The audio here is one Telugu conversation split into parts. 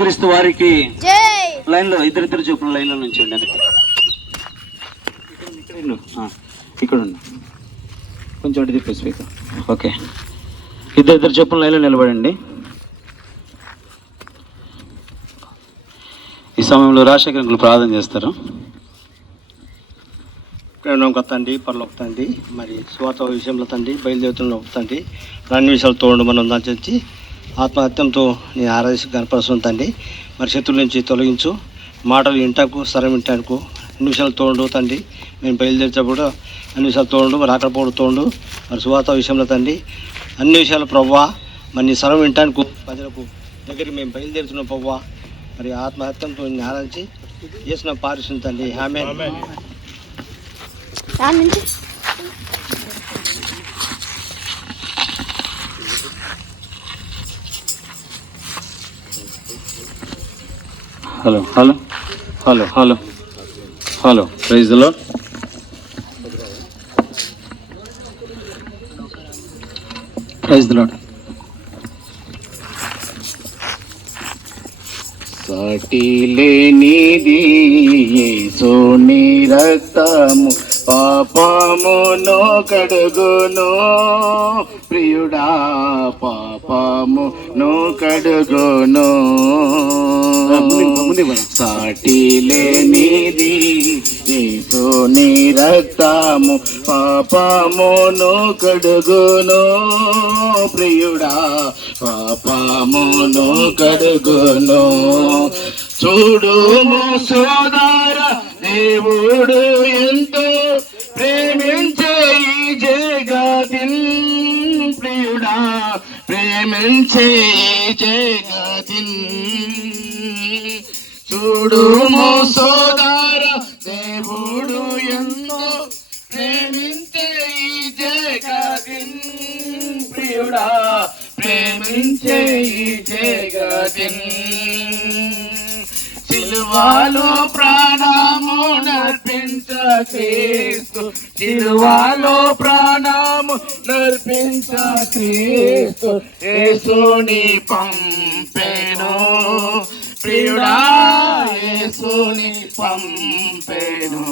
క్రీస్తు వారికి లైన్ లో ఇద్దరిద్దరు చొప్పున లైన్ లో నుంచండి. ఇక్కడ కొంచెం అటు తిప్పే స్పీకర్. ఓకే, ఇద్దరిద్దరు చొప్పున లైన్ లో నిలబడండి. ఈ సమయంలో రాజశేఖర్ అంకుల్ ప్రార్థన చేస్తారు. ఒక తండ్రి పనులు తండ్రి, మరి స్వాత విషయంలో తండ్రి, బయలుదేరుతున్న తండ్రి, అన్ని విషయాలు తోడు మనం దాచి ఆత్మహత్యంతో నేను ఆరాధించి కనపరుస్తుంది తండ్రి. మరి శత్రుల నుంచి తొలగించు, మాటలు వింటాకు, స్వరం వింటాకు, అన్ని విషయాలు తోడు తండ్రి. మేము బయలుదేరేటప్పుడు అన్ని విషయాలు తోడు, రాకపోవడం తోడు, మరి స్వాత విషయంలో తండ్రి, అన్ని విషయాలు ప్రవ్వా, మరి నీ స్వరం వింటానికి ప్రజలకు దగ్గరికి మేము బయలుదేరుతున్నాం ప్రవ్వా. మరి ఆత్మహత్యంతో నేను ఆరాధించి చేసిన పారిస్తుంది తండ్రి. Amen. Hello hello hello hello hello, praise the lord. Praise the lord. సాటి లేనిది యేసుని రక్తము పాపమును కడుగును, ప్రియుడా పాపమును కడుగును. సాటి లేనిది యేసుని రక్తము పాపమును కడుగును, ప్రియుడా పాపమును కడుగును. చూడుము సోదర, దేవుడు ఎంతో ప్రేమించే ఈ జగతిన్, ప్రియుడా ప్రేమించే ఈ జగతిన్. చూడుము సోదర, దేవుడు ఎంతో ప్రేమించే ఈ జగతిన్, ప్రియుడా ప్రేమించే ఈ జగతిన్. సిలువలో ప్రాణము నర్పించ క్రీస్తు, సిలువలో ప్రాణము నర్పించ క్రీస్తు, యేసుని పంపెను, ప్రియుడా యేసుని పంపెను.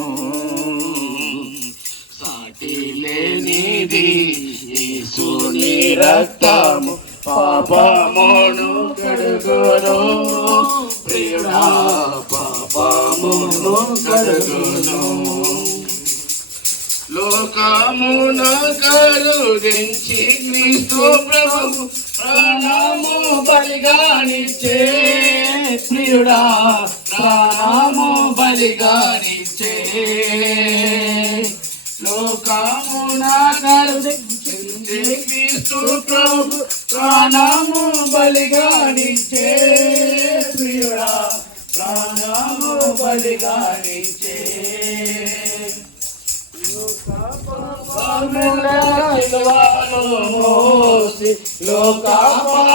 సాటి లేనిది యేసుని రక్తము పాపమును కడుగును, ప్రియుడా పాపమును కడుగును. లోకమును కరుదించి క్రీస్తు ప్రభువు ప్రాణము బలిగానిచ్చే, ప్రియుడా ప్రాణము బలిగానిచ్చే. లోకమున కరుదించి క్రీస్తు ప్రభు ప్రాణము బలిగానిచ్చే, ప్రియుడా ప్రాణము బలిగానిచ్చే. సిలువలో మోసి లోక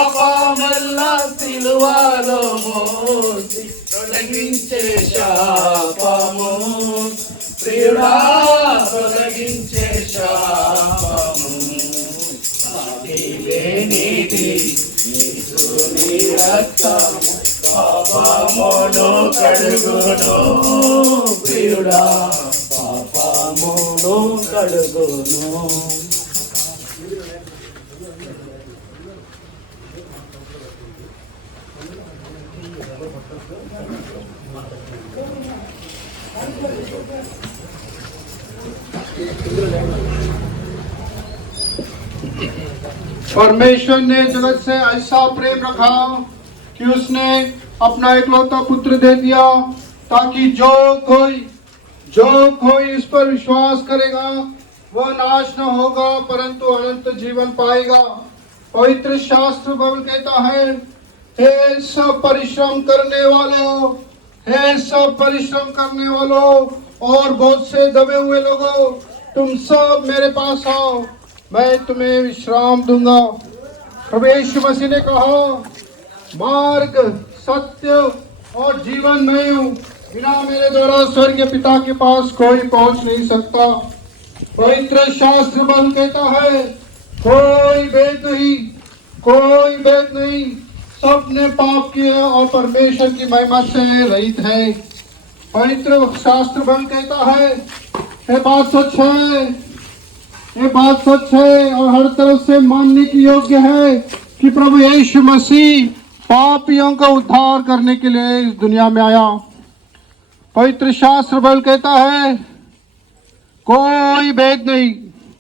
పాపమెల్ల సిలువలో మోసి తొలగించే శాపము, ప్రియుడా తొలగించే శాపము. సాటి లేనిది యేసుని రక్తము పాపమును కడుగును, ప్రియుడా పాపమును కడుగును. परमेश्वर ने जगत से ऐसा प्रेम रखा कि उसने अपना इकलौता पुत्र दे दिया, ताकि जो कोई इस पर विश्वास करेगा वह नाश न होगा परंतु अनंत जीवन पाएगा। पवित्र शास्त्र बाइबल कहता है, हे सब परिश्रम करने वालों, हे सब परिश्रम करने वालों और बोझ से दबे हुए लोगों, तुम सब मेरे पास आओ, मैं तुम्हें विश्राम दूंगा। प्रभु यीशु मसीह ने कहा, मार्ग सत्य और जीवन मैं हूँ, बिना मेरे द्वारा स्वर्ग पिता के पास कोई पहुंच नहीं सकता। पवित्र शास्त्र बल कहता है, कोई भेद नहीं सबने पाप किए और परमेश्वर की महिमा से रहित है। पवित्र शास्त्र बल कहता है ये बात सच है, ये बात सच है और हर तरफ से मानने की योग्य है कि प्रभु यीशु मसीह पापियों का उद्धार करने के लिए इस दुनिया में आया। पवित्र शास्त्र बल कहता है कोई भेद नहीं,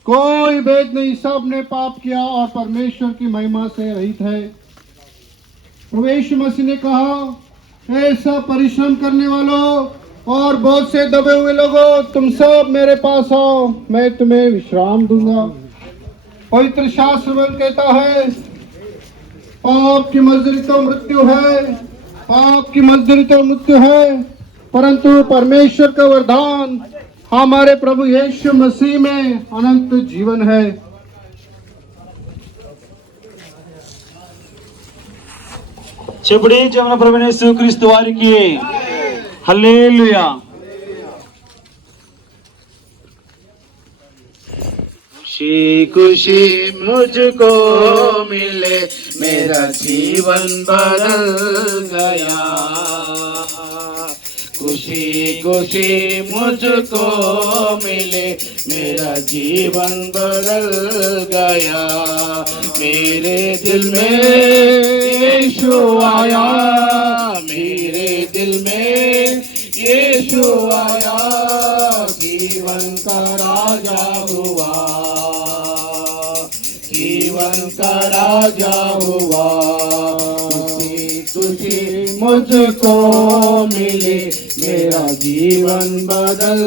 कोई भेद नहीं, सबने पाप किया और परमेश्वर की महिमा से रहित है। प्रभु यीशु मसीह ने कहा ऐसा परिश्रम करने वालों और बहुत से दबे हुए लोगों, तुम सब मेरे पास आओ, मैं तुम्हें विश्राम दूंगा। पवित्र शास्त्र बल कहता है पाप की मजदूरी तो मृत्यु है, पाप की मजदूरी तो मृत्यु है, परंतु परमेश्वर का वरदान हमारे प्रभु यीशु मसीह में अनंत जीवन है। చెప్పుడి జీవన ప్రభువైన యేసుక్రీస్తు వారికి హల్లెలూయా। खुशी खुशी मुझको मिले मेरा जीवन बदल गया, खुशी खुशी मुझको मिले मेरा जीवन बदल गया। मेरे दिल में यीशु आया, मेरे दिल में यीशु आया, जीवन का राजा हुआ, जीवन का राजा हुआ। खुशी खुशी मुझको मिले मेरा जीवन बदल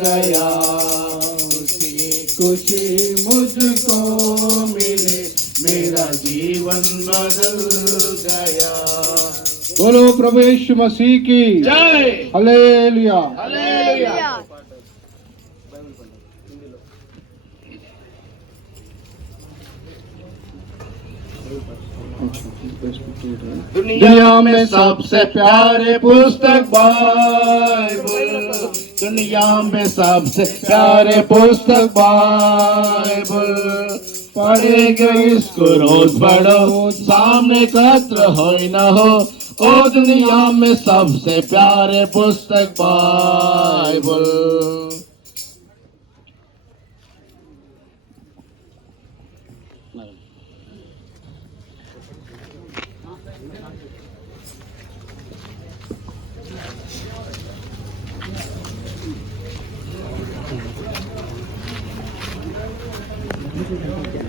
गया, खुशी खुशी मुझको मिले मेरा जीवन बदल गया। बोलो प्रभु यीशु मसीह की जय, हालेलुया। हालेलुया। दुनिया में सबसे प्यारे पुस्तक बाइबल, दुनिया में सबसे प्यारे पुस्तक बाइबल, पढ़ेगे इसको रोज पढ़ो, सामने कत्र हो न हो। ओ दुनिया में सबसे प्यारे पुस्तक बाइबल।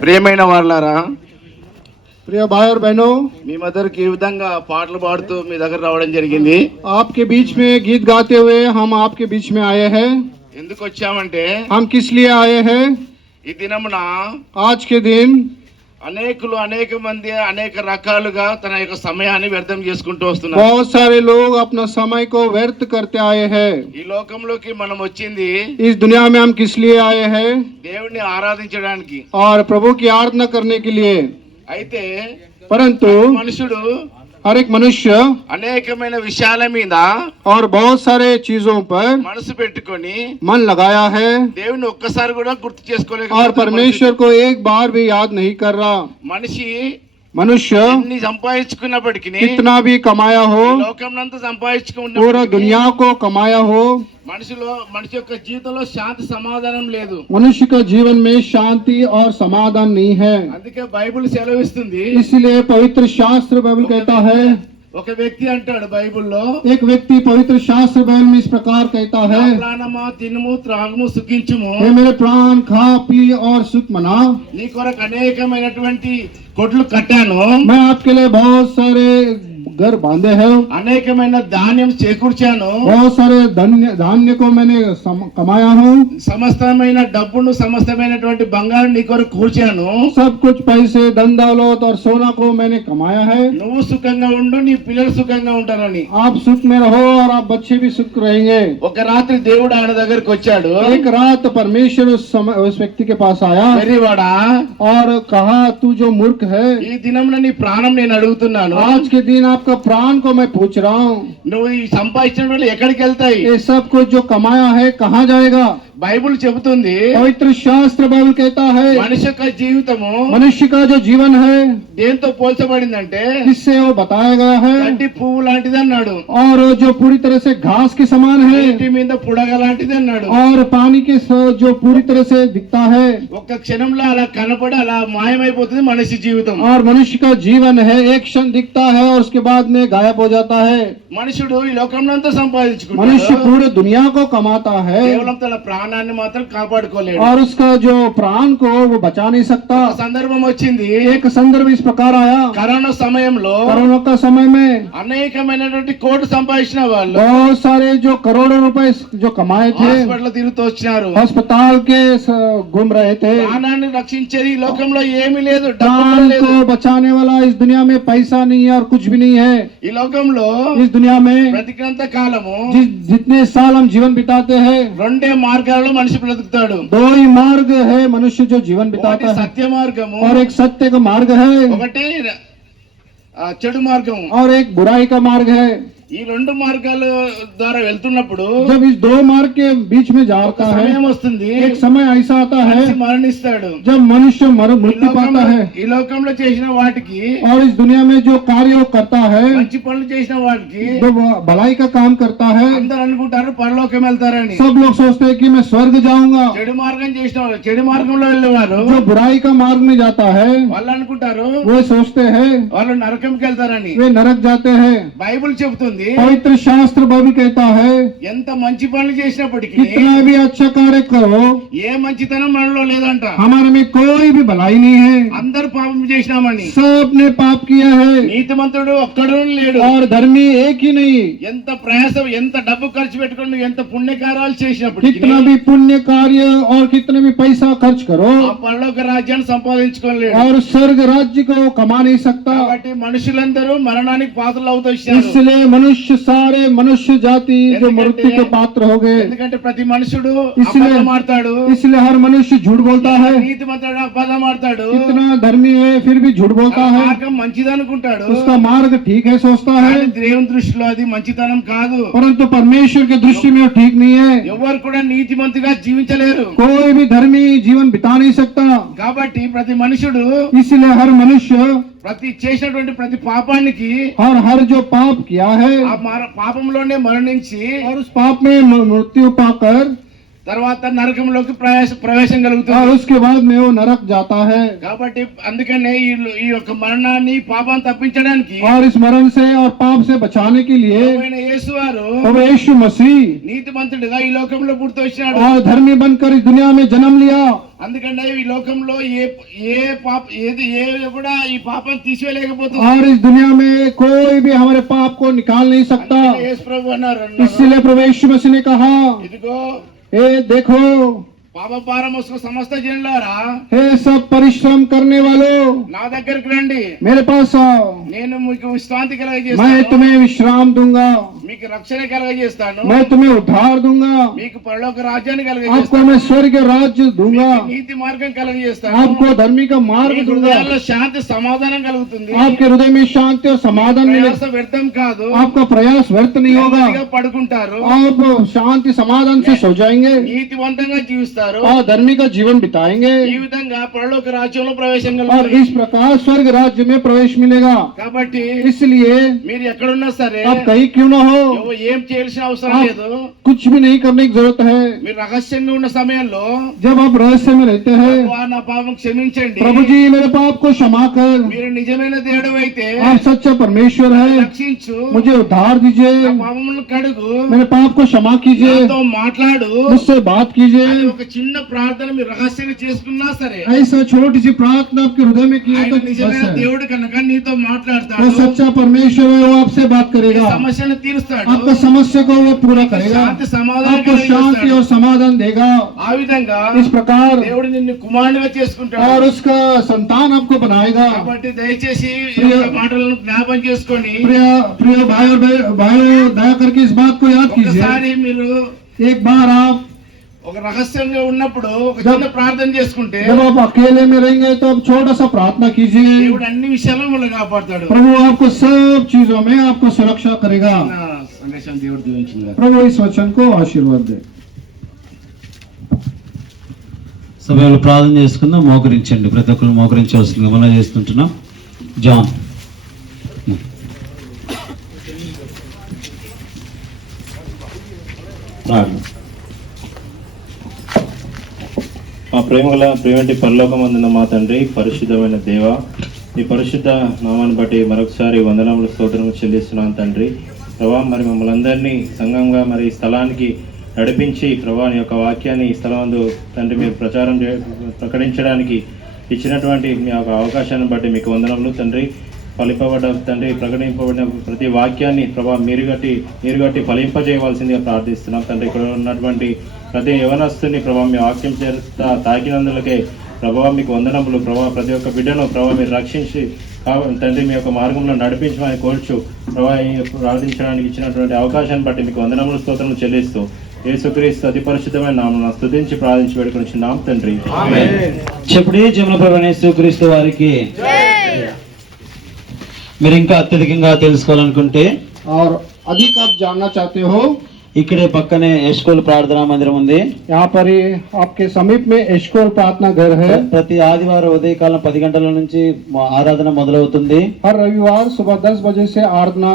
ప్రియమైన వాళ్ళారా, प्रिय भाई और बहनों, మీ మదర్కి ఈ విధంగా పాటలు పాడుతూ మీ దగ్గర రావడం జరిగింది। आपके बीच में गीत गाते हुए हम आपके बीच में आए हैं। ఎందుకు వచ్చామంటే हम किस लिए आए हैं? ఈ దినమున आज के दिन అనేక మంది అనేక రకాలుగా తన యొక్క సమయాన్ని వ్యర్థం చేసుకుంటూ వస్తున్నారు। बहुत सारे लोग अपना समय को व्यर्थ करते आए हैं। ఈ లోకంలోకి మనం వచ్చింది इस दुनिया में हम किस लिए आए हैं? దేవుణ్ణి ఆరాధించడానికి। और प्रभु की आराधना करने के लिए। అయితే परंतु మనుషుడు हर एक मनुष्य అనేకమైన విషయాల మీద और बहुत सारे चीजों पर మనసు పెట్టుకొని मन लगाया है దేవుని ఒక్కసారి కూడా గుర్తు और చేసుకోలేక परमेश्वर को एक बार भी याद नहीं कर रहा। मनुष्य ఎన్ని సంపాదించుకున్నప్పటికీ कितना भी कमाया हो, లోకంనంతా సంపాదించుకున్న पूरा दुनिया को कमाया हो, మనిషి యొక్క జీవితంలో శాంతి సమాధానం లేదు। मनुष्य का जीवन में शांति और समाधान नहीं है। అందుకే బైబిల్ సెలవిస్తుంది, इसलिए पवित्र शास्त्र बाइबल कहता है, ఒక వ్యక్తి అంటాడు బైబిల్లో, एक व्यक्ति पवित्र शास्त्र बाइबल में इस प्रकार कहता है, ప్రాణమా తినుము త్రాగుము సుఖించుము, हे मेरे प्राण खा पी और सुख मना, నీ కొరకు అనేకమైనటువంటి కొట్లు కట్టాను, मैं आपके लिए बहुत सारे घर बांधे हैं, అనేకమైన ధాన్యం చేకూర్చాను, बहुत सारे धान्य को मैंने कमाया हूँ, సమస్తమైన డబ్బును సమస్తమైనటువంటి బంగారం నీ కొరకు కూర్చాను, सब कुछ पैसे धन दौलत और सोना को मैंने कमाया है, నువ్వు సుఖంగా ఉండు నీ పిల్లలు సుఖంగా ఉంటారని। आप सुख में रहो और आप बच्चे भी सुख रहेंगे। ఒక రాత్రి దేవుడు ఆయన దగ్గరికి వచ్చాడు, एक रात परमेश्वर उस व्यक्ति के पास आया వెర్రివాడా, और कहा तू जो मूर्ख है, ఈ దినమున నీ ప్రాణం నేను అడుగుతున్నాను, आज के दिन आपका प्राण को मैं पूछ रहा हूँ, నువ్వు ఈ సంపాదించిన వాళ్ళు ఎక్కడికి వెళ్తాయి? ये सब कुछ जो कमाया है कहाँ जाएगा? బైబిల్ చెబుతుంది पवित्र शास्त्र बाइबल कहता है మనిషి యొక్క జీవితము मनुष्य का जो जीवन है దేంతో పోల్చబడిందంటే इससे वो बताया गया है గడ్డి పువ్వు లాంటిది అన్నాడు, और जो पूरी तरह से घास के समान है నీటి మీద పుడగ లాంటిది అన్నాడు. और पानी के जो पूरी तरह से दिखता है ఒక్క క్షణంలో అలా కనపడి అలా మాయమైపోతుంది మనిషి జీవితం. और मनुष्य का जीवन है एक क्षण दिखता है और उसके बाद में गायब हो जाता है। మనుషుడు ఈ లోకంలో అంతా సంపాదించుకుంటాడు, मनुष्य पूरे दुनिया को कमाता है కేవలం తన ప్రాణాన్ని మాత్రం కాపాడుకోలేడు. और उसका जो प्राण को वो बचा नहीं सकता। ఒక సందర్భం వచ్చింది, एक संदर्भ इस प्रकार आया కరోనా సమయంలో कोरोना का समय में అనేకమైనటువంటి కోట్లు సంపాదించిన వాళ్ళు बहुत सारे जो करोड़ों रुपए जो कमाए थे హాస్పిటల్ తిరుగుతూ వచ్చినారు. अस्पताल के घूम रहे थे। ప్రాణాన్ని రక్షించేది ఈ లోకంలో ఏమీ లేదు, డబ్బు प्राण లేదు. को बचाने वाला इस दुनिया में पैसा नहीं है और कुछ भी नहीं है। ఈ లోకంలో इस दुनिया में బ్రతికినంత కాలము जितने साल हम जीवन बिताते हैं రెండే మార్గాలలో మనిషి బ్రతుకుతాడు. दो ही मार्ग है मनुष्य जो जीवन ఒకటి बिताता है సత్య మార్గము, और एक सत्य का मार्ग है ఒకటి చెడు మార్గము. और एक बुराई का मार्ग है। ఈ రెండు మార్గాల ద్వారా వెళ్తున్నప్పుడు जब इस दो मार्ग के बीच में जाता है సమయం వస్తుంది, एक समय ऐसा आता है మనిషి మరణిస్తాడు. जब मनुष्य ఈ मृत्यु पाता లోకంలో- है ఈ లోకంలో చేసిన వాటికి, और इस दुनिया में जो कार्य वो करता है మంచి పనులు చేసిన వాటికి जो वो भलाई का काम करता है అందరూ అనుకుంటారు పరలోకం వెళ్తారని. सब लोग सोचते हैं कि मैं स्वर्ग जाऊंगा। చెడు మార్గం చేసిన వాళ్ళు, చెడు మార్గంలో వెళ్ళేవారు जो बुराई का मार्ग में जाता है వాళ్ళు అనుకుంటారు वो सोचते हैं వాళ్ళు నరకంకి వెళ్తారని. वे नरक जाते हैं। బైబిల్ చెబుతుంది पवित्र शास्त्र बाइबल कहता है ఎంత మంచి పనులు చేసినప్పటికీ कितना भी अच्छा कार्य करो ఏ మంచితనం మనలో లేదంట. हमारे में कोई भी भलाई नहीं है, అందరు పాపం చేసినామని. सबने पाप किया है నీతిమంతుడు ఒక్కడు లేడు. और धर्मी एक ही नहीं। ఎంత ప్రయాసం, ఎంత డబ్బు ఖర్చు పెట్టుకుని, ఎంత పుణ్యకార్యాలు చేసినప్పటికీ कितना भी पुण्य कार्य और कितने भी पैसा खर्च करो ఆ పరలోక రాజ్యాన్ని సంపాదించుకోలేడు. और स्वर्ग राज्य को कमा नहीं सकता। కాబట్టి మనుషులందరూ మరణానికి పాత్రలు అవుతూ వచ్చారు. इसलिए मनुष्य सारे मनुष्य जाति जो मृत्यु के पात्र हो गए। ఎందుకంటే ప్రతి మనుషుడు इसलिए అబద్ధం ఆడతాడు, इसलिए हर मनुष्य झूठ बोलता है। నీతిమంతుడు అబద్ధం ఆడతాడు, कितना धर्मी है फिर भी झूठ बोलता है। మార్గం మంచిది అనుకుంటాడు, उसका मार्ग ठीक है सोचता है, కానీ దేవుని దృష్టిలో అది మంచితనం కాదు. परंतु परमेश्वर के दृष्टि में वो ठीक नहीं है। ఎవరు కూడా నీతిమంతుగా జీవించలేరు. कोई भी धर्मी जीवन बिता नहीं सकता। కాబట్టి ప్రతి మనుషుడు इसलिए हर मनुष्य ప్రతి చేసినటువంటి ప్రతి పాపానికి और हर जो पाप किया है ఆ పాపంలోనే మరణించి और उस पाप में मृत्यु पाकर తర్వాత నరకంలోకి ప్రవేశం और కలుగుతుంది. उसके बाद में वो नरक जाता है। కాబట్టి అందుకనే ఈ యొక్క మరణాన్ని, పాపాన్ని తప్పించడానికి और इस मरण से और पाप से बचाने के लिए ప్రభువైన యేసు వారు प्रभु यीशु मसीह నీతిమంతుడిగా ఈ లోకంలో పుడుతూ వచ్చినాడు. और धर्मी बनकर इस दुनिया में जन्म लिया। అందుకనే ఈ లోకంలో ఏ పాప ఏది ఏ కూడా ఈ పాపం తీసివేయలేకపోతుంది. और इस दुनिया में कोई भी हमारे पाप को निकाल नहीं सकता। అందుకనే యేసు ప్రభు అన్నారు, इसलिए प्रभु यीशु मसीह ने कहा, ఇదిగో हे देखो పాప భారం మోసుకు సమస్త జనులారా हे सब परिश्रम करने वालों నా దగ్గరికి రండి, मेरे पास आओ, నేను మీకు విశ్రాంతి मैं కలగజేస్తాను, तुम्हें विश्राम दूंगा, మీకు రక్షణ కలగజేస్తాను, मैं तुम्हें उद्धार दूंगा, మీకు పరలోక రాజ్యాన్ని आपको కలగజేస్తాను, मैं स्वर्ग राज्य दूंगा, మీకు నీతి మార్గం కలగజేస్తాను, आपको धर्मी का मार्ग మీ दूंगा, హృదయాల్లో శాంతి సమాధానం కలుగుతుంది, आपके हृदय में शांति और समाधान मिलेगा, ప్రయాస వ్యర్థం కాదు, आपका प्रयास व्यर्थ नहीं होगा, నెమ్మదిగా పడుకుంటారు, आप शांति समाधान से सो जाएंगे నీతివంతంగా జీవిస్తారు, और धर्मी का जीवन बिताएंगे ఈ విధంగా పరలోక రాజ్యంలో ప్రవేశం और కలుగుతుంది. इस प्रकार स्वर्ग राज्य में प्रवेश मिलेगा। కాబట్టి इसलिए మీరు ఎక్కడున్నా సరే आप कहीं क्यों न हो, ఏం చేయాల్సిన అవసరం आप లేదు. कुछ भी नहीं करने की जरूरत है। మీరు రహస్యంగా ఉన్న సమయంలో जब आप रहस्य में रहते हैं, ప్రభువా, నా పాపం క్షమించండి, प्रभु जी मेरे पाप को क्षमा कर, మీరు నిజమైన దేవుడు అయితే आप सच्चा परमेश्वर है, రక్షించు, मुझे उद्धार दीजिए, నా పాపములను కడుగు, मेरे पाप को क्षमा कीजिए, నాతో మాట్లాడు, मुझसे बात कीजिए। అని ఒక చిన్న ప్రార్థన మీరు రహస్యంగా చేసుకున్నా సరే ऐसा छोटी सी प्रार्थना आपके हृदय में की ఆయన तो बस నిజమైన है। దేవుడు కనుక నీతో वो మాట్లాడతాడు, सच्चा परमेश्वर है, वो आपसे बात ఈ करेगा, సమస్యను తీరుస్తాడు, आपका समस्या को वो पूरा करेगा, శాంతి సమాధానం आपको शांति और समाधान देगा। ఆ విధంగా इस प्रकार దేవుడు నిన్ను కుమారునిగా చేసుకుంటాడు. और उसका संतान आपको बनाएगा। కాబట్టి దయచేసి ఈ యొక్క మాటలను జ్ఞాపం చేసుకొని प्रिय प्रिय भाइयों दया करके इस बात को याद कीजिए। ఒకసారి మీరు एक बार आप ఒక రహస్యంగా ఉన్నప్పుడు ఒక చిన్న ప్రార్థన చేసుకుంటే जब आप अकेले में रहेंगे तो आप छोटा सा प्रार्थना कीजिए, దేవుడు అన్ని విషయాల్లో మిమ్మల్ని కాపాడతాడు. प्रभु आपको सब चीजों में आपको सुरक्षा करेगा। నా సందేశం దేవుడు దీవించింది. प्रभु इस वचन को आशीर्वाद दे। సభలో ప్రార్థన చేసుకుందాం. మోకరించండి, ప్రతి ఒక్కరు మోకరించవలసిందిగా మనం చేస్తుంటున్నాం. జాన్ మా ప్రేమగల ప్రేమటి పరలోకమందున మా తండ్రి, పరిశుద్ధమైన దేవ, ఈ పరిశుద్ధ నామాన్ని బట్టి మరొకసారి వందనములు స్తోత్రములు చెల్లిస్తున్నాను తండ్రి. ప్రభా, మరి మమ్మల్ని అందరినీ సంఘంగా మరి ఈ స్థలానికి నడిపించి ప్రభా నీ యొక్క వాక్యాన్ని ఈ స్థలంలో తండ్రి మీరు ప్రకటించడానికి ఇచ్చినటువంటి మీ యొక్క అవకాశాన్ని బట్టి మీకు వందనములు తండ్రి. ఫలింపబడ్డ తండ్రి, ప్రకటింపబడిన ప్రతి వాక్యాన్ని ప్రభా మీరు గట్టి ఫలింపజేయవలసిందిగా ప్రార్థిస్తున్నాం తండ్రి. ఇక్కడ ఉన్నటువంటి ప్రతి యవనస్తుని ప్రభా మీ వాక్యం చేత తాకినందులకే ప్రభావ మీకు వందనములు. ప్రభావ ప్రతి ఒక్క బిడ్డను ప్రభావ మీరు రక్షించి తండ్రి మీ యొక్క మార్గంలో నడిపించమని కోరుచు ప్రభావ ప్రార్థించడానికి ఇచ్చినటువంటి అవకాశాన్ని బట్టి మీకు వందనములు స్తోత్రములు చెల్లిస్తూ యేసుక్రీస్తు అతి పరిశుద్ధమైన నామమున స్తుతించి ప్రార్థించి వేడుకొనిచున్నాం తండ్రి. చెప్పుడే జముల ప్రభువైన యేసుక్రీస్తు వారికి. మీరు ఇంకా అత్యధికంగా తెలుసుకోవాలనుకుంటే और अधिक आप जानना चाहते हो, ఇక్కడే పక్కనే ఎస్కోల్ ప్రార్థనా మందిరం ఉంది. यहाँ पर ही आपके समीप में एशकोल प्रार्थना घर है। ప్రతి ఆదివారం ఉదయకాలం 10 గంటల నుంచి ఆరాధన మొదలవుతుంది. हर रविवार सुबह 10 बजे से आराधना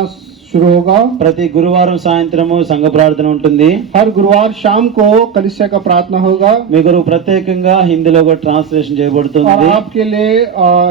शुरू होगा। ప్రతి గురువారం సాయంత్రము సంఘ ప్రార్థన ఉంటుంది. हर गुरुवार शाम को कलीसिया का प्रार्थना होगा। మీకు ప్రత్యేకంగా హిందీలో కూడా ట్రాన్స్లేషన్ और చేయబడుతుంది. आपके लिए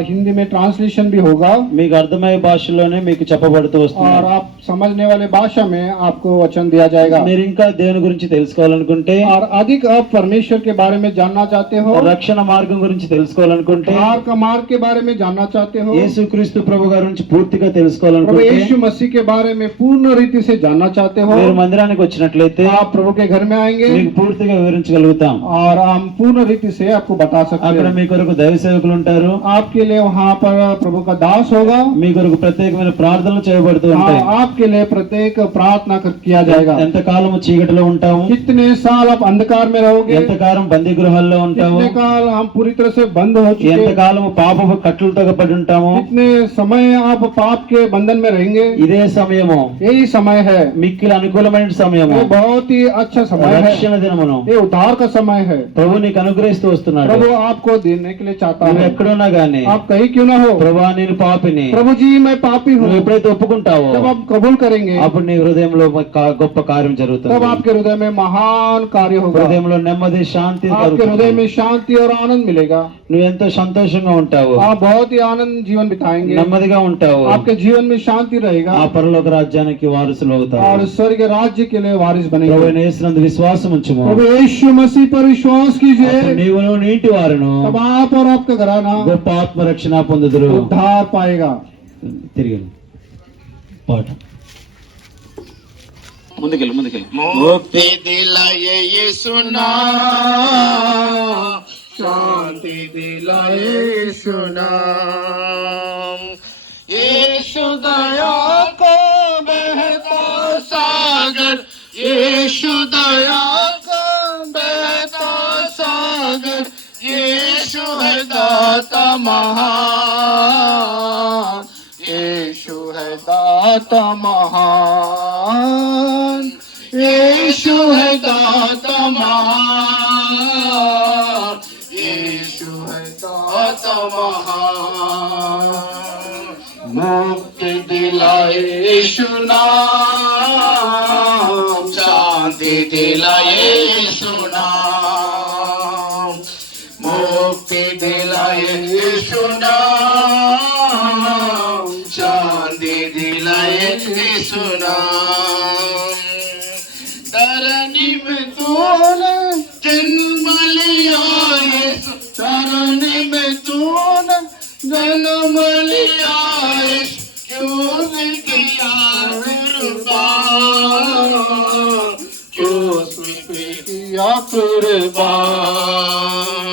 हिंदी में ट्रांसलेशन भी होगा మీకు అర్థమయ్యే భాషలోనే మీకు చెప్పబడుతూ వస్తుంది. और आप समझने वाले भाषा में आपको वचन दिया जाएगा। మీరు ఇంకా దేవుని గురించి తెలుసుకోవాలనుకుంటే, और अधिक आप परमेश्वर के बारे में जानना चाहते हो, రక్షణ మార్గం గురించి తెలుసుకోవాలనుకుంటే, उद्धार का मार्ग के बारे में जानना चाहते हो, యేసుక్రీస్తు ప్రభు గారి గురించి పూర్తిగా प्रभु తెలుసుకోవాలనుకుంటే, यीशु मसीह के बारे में पूर्ण रीति से जानना चाहते हो, మీరు మందిరానికి వచ్చినట్లయితే आप प्रभु के घर में आएंगे మీకు పూర్తిగా వివరించగలుగుతాం. और हम पूर्ण रीति से आपको बता सकते అక్కడ हैं। మీ కొరకు దైవ సేవకులు ఉంటారు. आपके लिए वहाँ पर प्रभु का दास होगा। మీ కొరకు ప్రత్యేకమైన ప్రార్థనలు చేయబడుతూ ఉంటాయి. आपके लिए प्रत्येक प्रार्थना किया जाएगा। ఎంతకాలము చీకటిలో ఉంటాము, कितने साल आप अंधकार में रहोगे, ఎంతకాలం బందీ గృహాల్లో ఉంటాము, कितने काल हम पूरी तरह से बंद हो चुके, ఎంతకాలము పాపపు కట్టులతో పడి ఉంటాము. कितने समय आप पाप के बंधन में रहेंगे। ఇదే సమయము यही समय है, మిక్కిలి అనుకూలమైన సమయము, ये बहुत ही अच्छा समय है, రక్షణ దినమును ये उद्धार का समय है। ప్రభు నీకు అనుగ్రహిస్తూ వస్తున్నాడు. प्रभु आपको देने के लिए चाहता నువ్వు है। ఎక్కడున్నా గానీ, आप कहीं क्यों ना हो, ప్రభా నేను పాపిని, प्रभु जी मैं पापी हूँ, నువ్వు ఎప్పుడైతే ఒప్పుకుంటావో जब आप कबूल करेंगे అప్పుడు నీ హృదయంలో గొప్ప కార్యం तब జరుగుతుంది. आपके हृदय में महान कार्य होगा। హృదయంలో నెమ్మది, శాంతి आपके हृदय కలుగుతుంది. में शांति और आनंद मिलेगा। నువ్వు ఎంతో సంతోషంగా ఉంటావు, आप बहुत ही आनंद जीवन बिताएंगे, నెమ్మదిగా ఉంటావు. आपके जीवन में शांति रहेगा ఆ పరలోక రాజ్యానికి వారసులు అవుతావు. और स्वर्ग राज्य के लिए वारिस ప్రభు बनेंगे। యేసునందు విశ్వాసం ఉంచుము. प्रभु यीशु मसीह पर विश्वास कीजिए, అప్పుడు నీవును నీ ఇంటి వారును तब आप और आपका घराना గొప్ప ఆత్మరక్షణ పొందుదురు. उद्धार पाएगा। తిరిగి పాట ముందుకెళ్ళు. मुक्ति दिलाए यीशु नाम, शांति दिलाए यीशु नाम। यीशु दया को बहता सागर, यीशु दया को बहता सागर, यीशु है दाता महान, यीशु है दाता महान, यीशु है दाता महान, यीशु है दाता महान। मुक्ति दिलाए यीशु नाम, शांति दिलाए यीशु नाम। मुक्ति दिलाए यीशु नाम, शांति दिलाए यीशु नाम। धरनी में तूने जन्म लिया यीशु, धरनी में तूने जन्म लिया यीशु, क्यों किया कुर्बान, क्यों किया कुर्बान,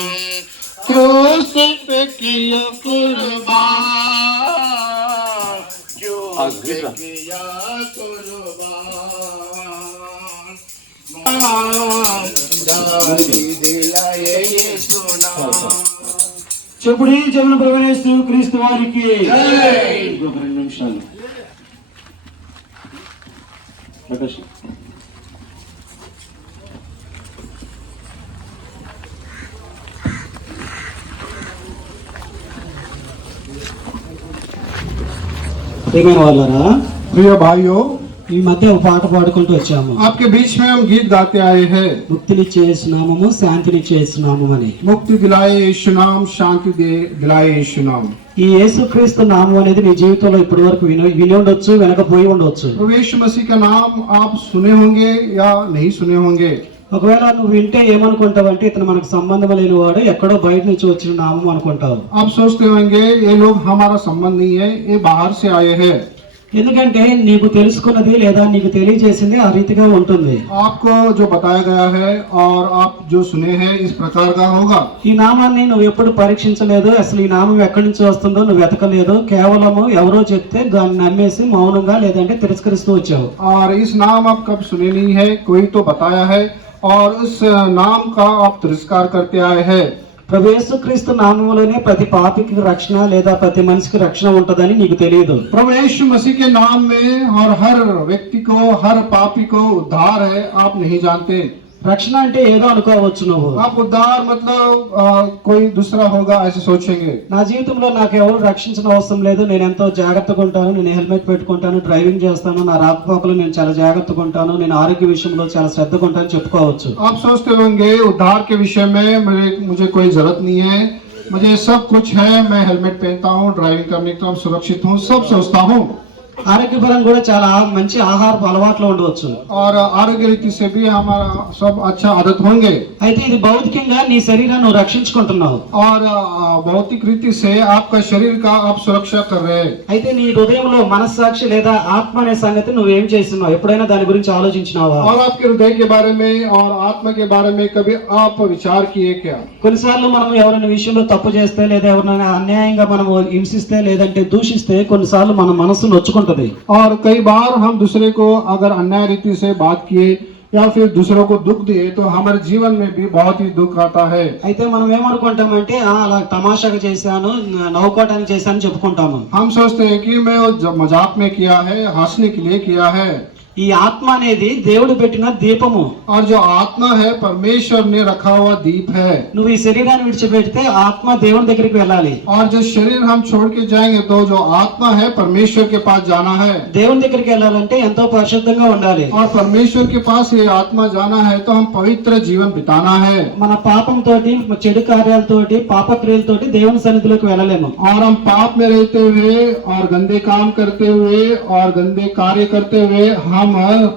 क्रूस पे किया कुर्बान, क्यों किया कुर्बान। दिलाए यीशु नाम। చెప్పుడి జమున ప్రభువైన యేసుక్రీస్తు వారికి. ఇంకొక 2 నిమిషాలు. ప్రకాష్ ప్రియమైన వాళ్ళారా, प्रिय भाइयों, ఈ మధ్య ఒక పాట పాడుకుంటూ వచ్చాము. आपके बीच में हम गीत गाते आए हैं। ముక్తినిచ్చే యేసు నామము, శాంతినిచ్చే యేసు నామము అని. मुक्ति दिलाए यीशु नाम, शांति दिलाए यीशु नाम। ఈ యేసుక్రీస్తు నామం అనేది నీ జీవితంలో ఇప్పటి వరకు విని ఉండొచ్చు, వెనకపోయి ఉండొచ్చు. प्रभु यीशु मसीह का नाम आप सुने होंगे या नहीं सुने होंगे। ఒకవేళ నువ్వు వింటే ఏమనుకుంటావంటే ఇతను మనకు సంబంధం లేని వాడు, ఎక్కడో బయట నుంచి వచ్చిన నామం అనుకుంటావు. आप सोचते होंगे ये लोग हमारा संबंध नहीं है, ये बाहर से आए हैं। ఎందుకంటే నీకు తెలుసుకున్నది లేదా నీకు తెలియజేసింది ఆ రీతిగా ఉంటుంది. आपको जो बताया गया है और आप जो सुने हैं इस प्रकार का होगा। ఈ నామాన్ని నువ్వు ఎప్పుడు పరీక్షించలేదు, అసలు ఈ నామం ఎక్కడి నుంచి వస్తుందో నువ్వు వెతకలేదు. కేవలము ఎవరో చెప్తే దాన్ని నమ్మేసి మౌనంగా లేదంటే తిరస్కరిస్తూ వచ్చావు. और इस नाम आप कब सुने नहीं है, कोई तो बताया है और उस नाम का आप तिरस्कार करते आए हैं। ప్రభు యేసుక్రీస్తు నామములోనే ప్రతి పాపికి రక్షణ లేదా ప్రతి మనిషికి రక్షణ ఉంటదని నీకు తెలియదు. प्रभु यीशु मसीह के नाम में और हर व्यक्ति को, हर पापी को उद्धार है, आप नहीं जानते। రక్షణ అంటే ఏదో అనుకోవచ్చు నువ్వు. आप उद्धार मतलब कोई दूसरा होगा ऐसे सोचेंगे। నా జీవితంలో నాకు ఎవరు రక్షించిన అవసరం లేదు, నేను ఎంతో జాగ్రత్తగా ఉంటాను, నేను హెల్మెట్ పెట్టుకుంటాను, డ్రైవింగ్ చేస్తాను, నా రాకపోకలు నేను చాలా జాగ్రత్తగా ఉంటాను, నేను ఆరోగ్య విషయంలో చాలా శ్రద్ధగా ఉంటాను చెప్పుకోవచ్చు. आप सोचते होंगे उद्धार के विषय में मुझे कोई जरूरत नहीं है, मुझे सब कुछ है, मैं हेलमेट पहनता हूँ, ड्राइविंग करने का सुरक्षित हूँ, सब सोचता हूँ। ఆరోగ్యపరంగా కూడా చాలా మంచి ఆహారపు అలవాట్లు ఉండవచ్చు. और आरोग्य रीति से भी हमारा सब अच्छा आदत होंगे। అయితే ఇది భౌతికంగా నీ శరీరాన్ని నువ్వు రక్షించుకుంటున్నావు. और भौतिक रीति से आपका शरीर का आप सुरक्षा कर रहे हैं। అయితే నీ హృదయంలో మనస్సాక్షి లేదా ఆత్మ అనే సంగతి నువ్వేం చేస్తున్నావు? ఎప్పుడైనా దాని గురించి ఆలోచించినావా? और आपके हृदय के बारे में और आत्मा के बारे में कभी आप विचार किए क्या? కొన్నిసార్లు మనం ఎవరైనా విషయంలో తప్పు చేస్తే లేదా ఎవరైనా అన్యాయంగా మనం హింసిస్తే లేదంటే దూషిస్తే కొన్నిసార్లు మన మనసు నొచ్చుకుంటుంది. और कई बार हम दूसरे को अगर अन्याय रीति से बात किए या फिर दूसरों को दुख दिए तो हमारे जीवन में भी बहुत ही दुख आता है। అయితే మనం ఏమనుకుంటామంటే అలా తమాషాగా చేశాను, నవ్వుకోవడానికి చేశాను చెప్పుకుంటాము. हम सोचते हैं कि मैं वो मजाक में किया है, हंसने के लिए किया है। ఈ ఆత్మ అనేది దేవుడు పెట్టిన దీపము. और जो आत्मा है परमेश्वर ने रखा हुआ दीप है। నువ్వు ఈ శరీరాన్ని విడిచిపెడితే ఆత్మ దేవుని దగ్గరికి వెళ్ళాలి. और जो शरीर हम छोड़ के जाएंगे तो जो आत्मा है परमेश्वर के पास जाना है। దేవుని దగ్గరికి వెళ్ళాలంటే ఎంతో పరిశుద్ధంగా ఉండాలి. और परमेश्वर के पास ये आत्मा जाना है तो हम पवित्र जीवन बिताना है। మన పాపంతోటి, చెడు కార్యాలతోటి, పాపక్రియలతోటి దేవుని సన్నిధిలోకి వెళ్ళలేము. और हम पाप में रहते हुए और गंदे काम करते हुए और गंदे कार्य करते हुए हम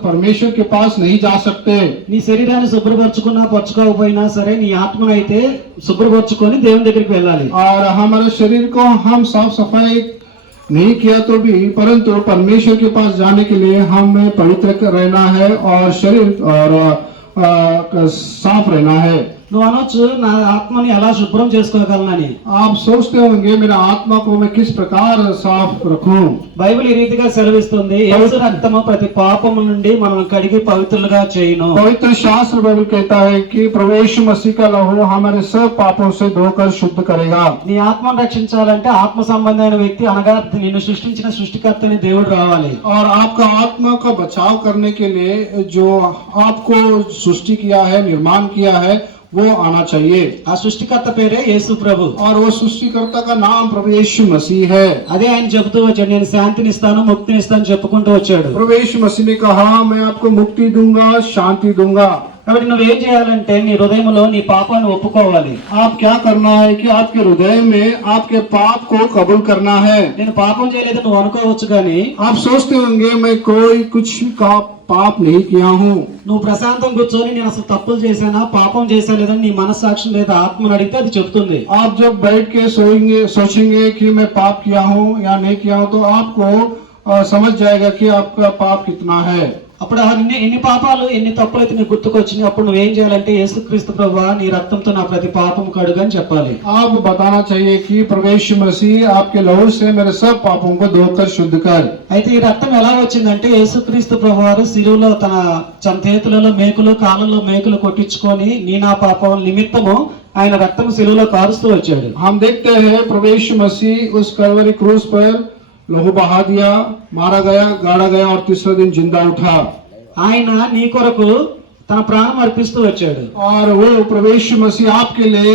परमेश्वर के पास नहीं जा सकते। నీ శరీరాన్ని శుభ్రపరచుకున్నా పరచుకోకపోయినా సరే నీ ఆత్మను అయితే శుభ్రపరచుకొని దేవుని దగ్గరికి వెళ్ళాలి. और हमारे शरीर को हम साफ सफाई नहीं किया तो भी परंतु परमेश्वर के पास जाने के लिए हमें पवित्र रहना है और शरीर और साफ रहना है। నువ్వు అనొచ్చు, నా ఆత్మని ఎలా శుభ్రం చేసుకోగలనని. आप सोचते होंगे मेरा आत्मा को मैं किस प्रकार साफ रखूं। బైబిల్ ఈ రీతిగా సెలవిస్తుంది, యేసు రక్తము ప్రతి పాపము నుండి మనం కడిగి పవిత్రులుగా చేయును. पवित्र शास्त्र बाइबल कहता है कि प्रभु यीशु मसीह का लहू हमारे सब पापों से धोकर शुद्ध करेगा। నీ ఆత్మను రక్షించాలంటే ఆత్మ సంబంధమైన వ్యక్తి అనగా నిన్ను సృష్టించిన సృష్టికర్తని దేవుడు రావాలి. और आपका आत्मा का बचाव करने के लिए जो आपको सृष्टि किया है, निर्माण किया है, वो आना चाहिए। ఆ సృష్టికర్త పేరే యేసు ప్రభు. और वो सृष्टिकर्ता का नाम प्रभु यीशु मसीह है। అదే ఆయన చెబుతూ వచ్చాడు, నేను శాంతిని ఇస్తాను, ముక్తిని ఇస్తాను చెప్పుకుంటూ వచ్చాడు. प्रभु यीशु मसीह ने कहा मैं आपको मुक्ति दूंगा, शांति दूंगा। కాబట్టి నువ్వేం చేయాలంటే నీ హృదయంలో నీ పాపాన్ని ఒప్పుకోవాలి. आप क्या करना है कि आपके हृदय में आपके पाप को कबूल करना है। నేను పాపం చేయలేదు నువ్వు అనుకోవచ్చు కానీ आप सोचते होंगे मैं कोई कुछ का पाप नहीं किया हूँ। నువ్వు ప్రశాంతం కూర్చొని నేను అసలు తప్పులు చేశానా, పాపం చేశా లేదని నీ మనస్సాక్షి లేదా ఆత్మను అడిగితే అది చెప్తుంది. आप जब बैठ के सोचेंगे कि मैं पाप किया हूँ या नहीं किया हूँ तो आपको समझ जाएगा कि आपका पाप कितना है। అప్పుడు ఎన్ని పాపాలు ఎన్ని తప్పులు అయితే నీకు గుర్తుకొచ్చినాయి, అప్పుడు నువ్వేం చేయాలంటే యేసుక్రీస్తు ప్రభువా నీ రక్తంతో నా ప్రతి పాపం కడుగు అని చెప్పాలి. आप बताना चाहिए कि प्रभु यीशु मसीह आपके लहू से मेरे सब पापों को धोकर शुद्ध कर। అయితే ఈ రక్తం ఎలా వచ్చిందంటే యేసుక్రీస్తు ప్రభువారు శిలువలో తన చేతులలో మేకులు కాళ్ళలో మేకులు కొట్టించుకొని నీ నా పాపం నిమిత్తము ఆయన రక్తం శిలువలో కారుస్తూ వచ్చాడు. हम देखते हैं प्रभु यीशु मसीह उस कलवरी क्रूस पर लहू बहा दिया, मारा गया, गाड़ा गया और तीसरे दिन जिंदा उठा। ఆయన నీ కొరకు తన ప్రాణం అర్పిస్తూ వచ్చాడు. और वो प्रभु यीशु मसीह आपके लिए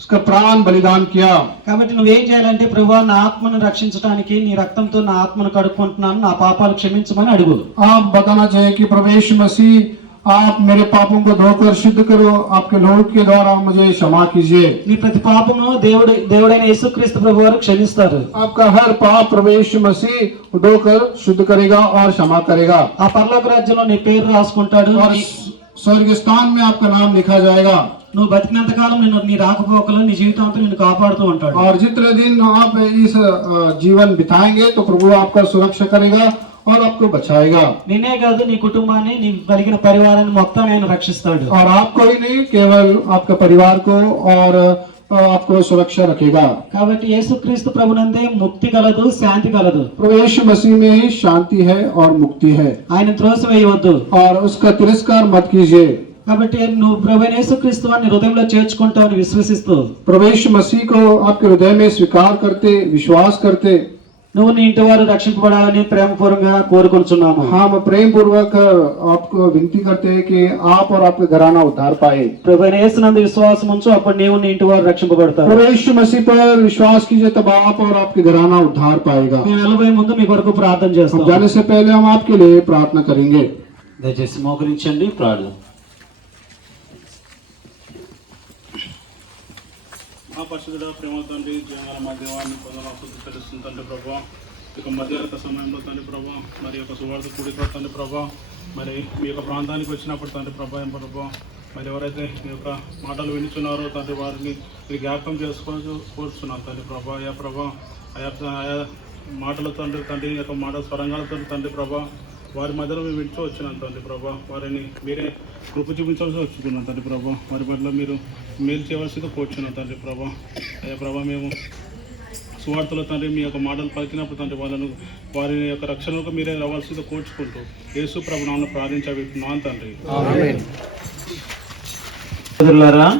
उसका प्राण बलिदान किया। కాబట్టి నువ్వేం చేయాలంటే ప్రభువా నా ఆత్మను రక్షించడానికి నీ రక్తంతో నా ఆత్మను కడుక్కుంటున్నాను, నా పాపాలు క్షమించమని అడుగు. आप बताना चाहिए कि प्रभु यीशु मसीह आप मेरे पापों को धोकर शुद्ध करो, आपके लहू के द्वारा मुझे क्षमा कीजिए। నీ ప్రతి పాపమును దేవుడైన యేసుక్రీస్తు ప్రభువారు క్షమిస్తారు. आपका हर पाप प्रभु यीशु मसीह धोकर शुद्ध करेगा और क्षमा करेगा। ఆ పరలోక రాజ్యంలో నీ పేరు రాసుకుంటాడు. और स्वर्ग स्थान में आपका नाम लिखा जाएगा। నువ్వు బతికినంత కాలం నిన్ను నీ రాకపోకలు నీ జీవితాంతం నిన్ను కాపాడుతూ ఉంటాడు. और जितने दिन आप इस जीवन बिताएंगे तो प्रभु आपका सुरक्षा करेगा और आपको बचाएगा। నిన్నే కాదు నీ కుటుంబాన్ని నీ కలిగిన పరివారాన్ని మొత్తాన్ని ఆయన రక్షిస్తాడు. और आपको ही नहीं केवल आपके परिवार को और आपको सुरक्षा रखेगा। కాబట్టి యేసుక్రీస్తు ప్రభునందే ముక్తి కలదు, శాంతి కలదు. प्रभु यीशु मसीह में ही शांति है और मुक्ति है। ఆయన త్రోసివేయవద్దు. और उसका तिरस्कार मत कीजिए। కాబట్టి నువ్వు ప్రభువైన యేసుక్రీస్తు వారిని హృదయంలో చేర్చుకుంటావని విశ్వసిస్తూ प्रभु यीशु मसीह को आपके हृदय में स्वीकार करते, विश्वास करते, నువ్వు నీ ఇంటి వారు రక్షింపబడాలని ప్రేమపూర్వకంగా కోరుకుంటున్నాము. हम प्रेम पूर्वक आपको विनती करते हैं कि आप और आपके घराना उद्धार पाए। ప్రభువైన యేసునందు విశ్వాసం ఉంచు, అప్పుడు నీవు నీ ఇంటి వారు రక్షింపబడతారు. प्रभु यीशु मसीह पर विश्वास कीजिए, तब आप और आपके घराना उद्धार पाएगा। మేము వెళ్ళబోయే ముందు మీ కొరకు ప్రార్థన हम చేస్తాం. जाने से पहले हम आपके लिए प्रार्थना करेंगे। దయచేసి మోకరించండి, ప్రార్థన. మా పరిశుద్ధుడ ప్రేమ తండ్రి, జీవనాల మా దేవాన్ని పొందడానికి తెలుస్తుంది తండ్రి ప్రభా. ఇక మధ్యాహ్న సమయంలో తండ్రి ప్రభా, మరి యొక్క సువార్త కూడిక తండ్రి ప్రభా, మరి మీ యొక్క ప్రాంతానికి వచ్చినప్పుడు తండ్రి ప్రభా ఏం ప్రభా, మరి ఎవరైతే మీ యొక్క మాటలు వినిచున్నారో తండ్రి వారిని మీరు జ్ఞాపకం చేసుకొని కోరుచున్నాను తండ్రి ప్రభా. ఆయా ప్రభా ఆయా మాటల తండ్రి యొక్క మాట స్వరంగాలతో తండ్రి ప్రభా వారి మధ్యలో మేము వింటూ వచ్చినాం తండ్రి ప్రభా. వారిని మీరే కృప చూపించాల్సి వచ్చుకున్నాం తండ్రి ప్రభా. వారి పట్ల మీరు మేలు చేయవలసిందిగా కోరుచున్నాం తండ్రి ప్రభా. అయ్యా ప్రభా మేము సువార్తలో తండ్రి మీ యొక్క మాటలు పలికినప్పుడు తండ్రి వారి యొక్క రక్షణకు మీరే రావాల్సిందిగా కోర్చుకుంటూ యేసు ప్రభు నామమున ప్రార్థించబెట్టున్నాను తండ్రి. సోదరులారా,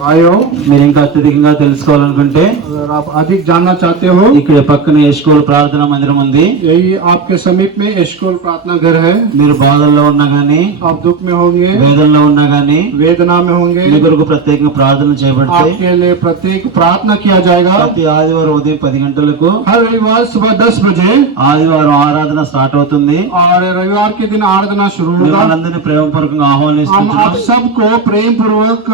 भाइयों, మీరు ఇంకా అత్యధికంగా తెలుసుకోవాలనుకుంటే अगर आप अधिक जानना चाहते हो, ఇక్కడ పక్కన యెష్కోల్ ప్రార్థనా మందిరం ఉంది. यही आपके समीप में एशकोल प्रार्थना घर है। మీరు బాధల్లో ఉన్నా గానీ, आप दुख में होंगे, వేదనలో ఉన్నా గానీ, वेदना में होंगे, మీ కొరకు ప్రత్యేకంగా ప్రార్థన చేయబడతాయి. आपके लिए प्रत्येक प्रार्थना किया जाएगा। ప్రతి ఆదివారం ఉదయం 10 గంటలకు हर रविवार सुबह 10 बजे ఆదివారం ఆరాధన స్టార్ట్ అవుతుంది. और रविवार के दिन आराधना शुरू होगा। మిమ్మల్ని అందరినీ ప్రేమపూర్వకంగా हम ఆహ్వానిస్తున్నాం. आप सबको प्रेम पूर्वक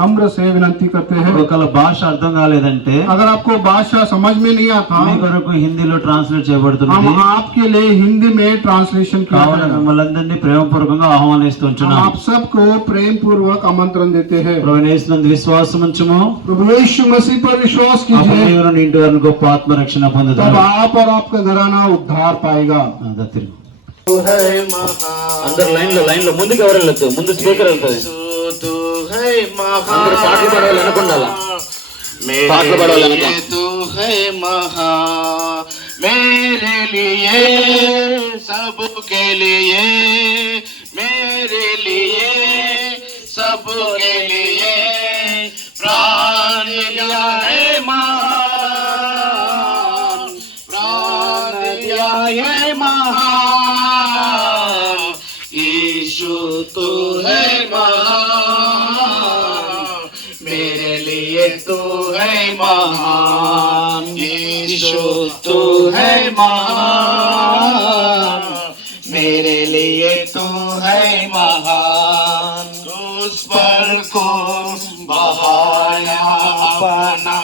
नम्र से विनती करते हैं। ఒకవేళ భాష అర్థం కాలేదంటే अगर आपको भाषा समझ में नहीं आता, మీ కొరకు హిందీలో ట్రాన్స్లేట్ हम చేయబడుతుంది. आपके लिए हिंदी में ट्रांसलेशन किया కావున जाएगा। మిమ్మల్ని అందరినీ ప్రేమపూర్వకంగా हम ఆహ్వానిస్తున్నాం. आप सबको प्रेम पूर्वक आमंत्रण देते हैं। ప్రభువైన యేసునందు విశ్వాసం ఉంచుము, प्रभु यीशु मसीह पर विश्वास అప్పుడు कीजिए, నీవు నీ ఇంటి వారిని గొప్ప ఆత్మరక్షణ तब పొందుతారు. आप और आपका घराना उद्धार पाएगा। తిరుగు. అందరు లైన్ లో ముందుకు ఎవరు వెళ్ళొద్దు, ముందు స్పీకర్ వెళ్తుంది. అందరూ పాటలు పాడాలి అనుకుండాలా, పాటలు పాడాలి అనుకో. तू है महा मेरे लिए, सबके लिए, मेरे लिए, सबके लिए प्राण दिया है महान, प्राण दिया है महान, यीशु तू है महान, मेरे लिए तू है महान, यीशु तू है महान, मेरे लिए तू है महान। क्रूस पर को बहाया अपना,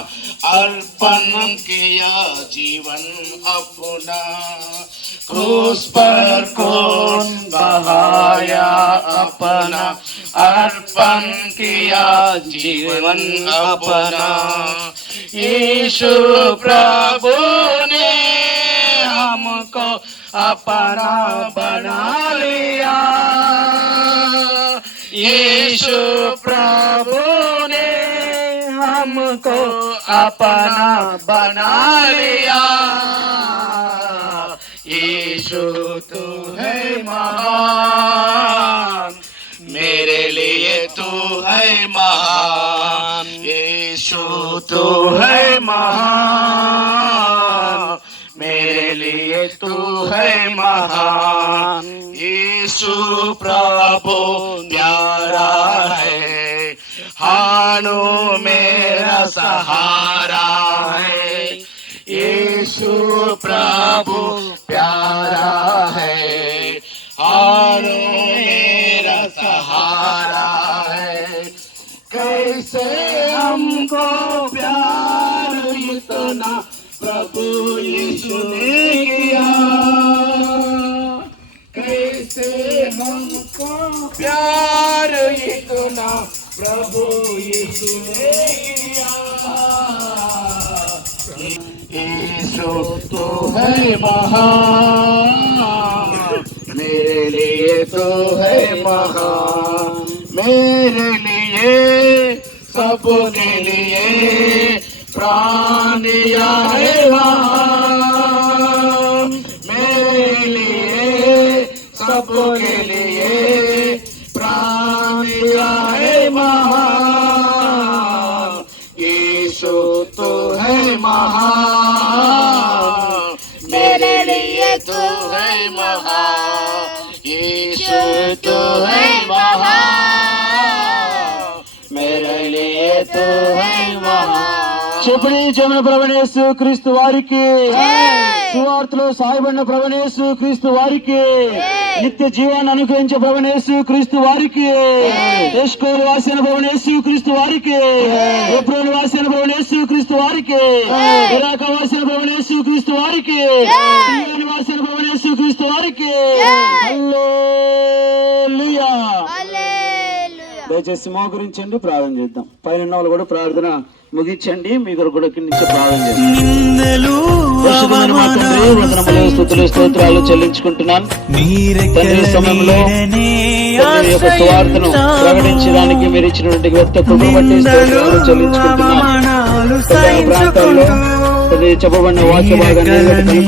अर्पण किया जीवन अपना, क्रूस पर कौन बहाया अपना, अर्पण किया जीवन अपना, यीशु प्रभु ने हमको अपना बना लिया, यीशु प्रभु ने हमको अपना बना लिया, यीशु तू है महान, मेरे लिए तू है महान, यीशु तू है महान, मेरे लिए तू है महान, यीशु प्रभु प्यारा है, हान हानो मेरा सहारा है, यीशु प्रभु प्यारा है, हानो मेरा सहारा है। कैसे हमको प्यार इतना प्रभु यीशु ने किया, कैसे हमको प्यार इतना प्रभु यीशु ने किया। यीशु तो है महान, मेरे लिए तो है महान, मेरे लिए सबके लिए प्राण आए वहाँ, मेरे लिए सबके लिए प्राण आए वहाँ। यीशु तो है महान, मेरे लिए तो है महान, यीशु तो है महान, मेरे लिए तो है महान। చెప్పడి జమన ప్రభునేసు క్రీస్తు వారికి, సువార్తలో సాయబడిన ప్రభునేసు క్రీస్తు వారికి, నిత్య జీవాన్ని అనుగ్రహించే ప్రభునేసు క్రీస్తు వారికి, ఎస్కోలు వాసిన ప్రభునేసు క్రీస్తు వారికి, ఎప్రోలు వాసిన ప్రభునేసు క్రీస్తు వారికి, ఇరాక వాసిన ప్రభునేసు క్రీస్తు వారికి, సియోను వాసిన ప్రభునేసు క్రీస్తు వారికి. హల్లెలూయా. దయచేసి మోకరించండి, ప్రార్థన చేద్దాం. పైన ఉన్న వాళ్ళు కూడా ప్రార్థన ముగించండి, మీ కొరకు కూడా కింద నుంచి ప్రార్థన చేస్తాం. పరిశుద్ధమైన మా తండ్రి, వందనములు, స్తుతులు, స్తోత్రాలు చెల్లించుకుంటున్నాను. తండ్రి సమయంలో తండ్రి యొక్క సువార్తను ప్రకటించడానికి మీరు ఇచ్చినటువంటి వ్యక్త కృపను బట్టి స్తోత్రాలు చెల్లించుకుంటున్నాను. ప్రాంతాల్లో చెప్పబడిన వాక్య భాగాన్ని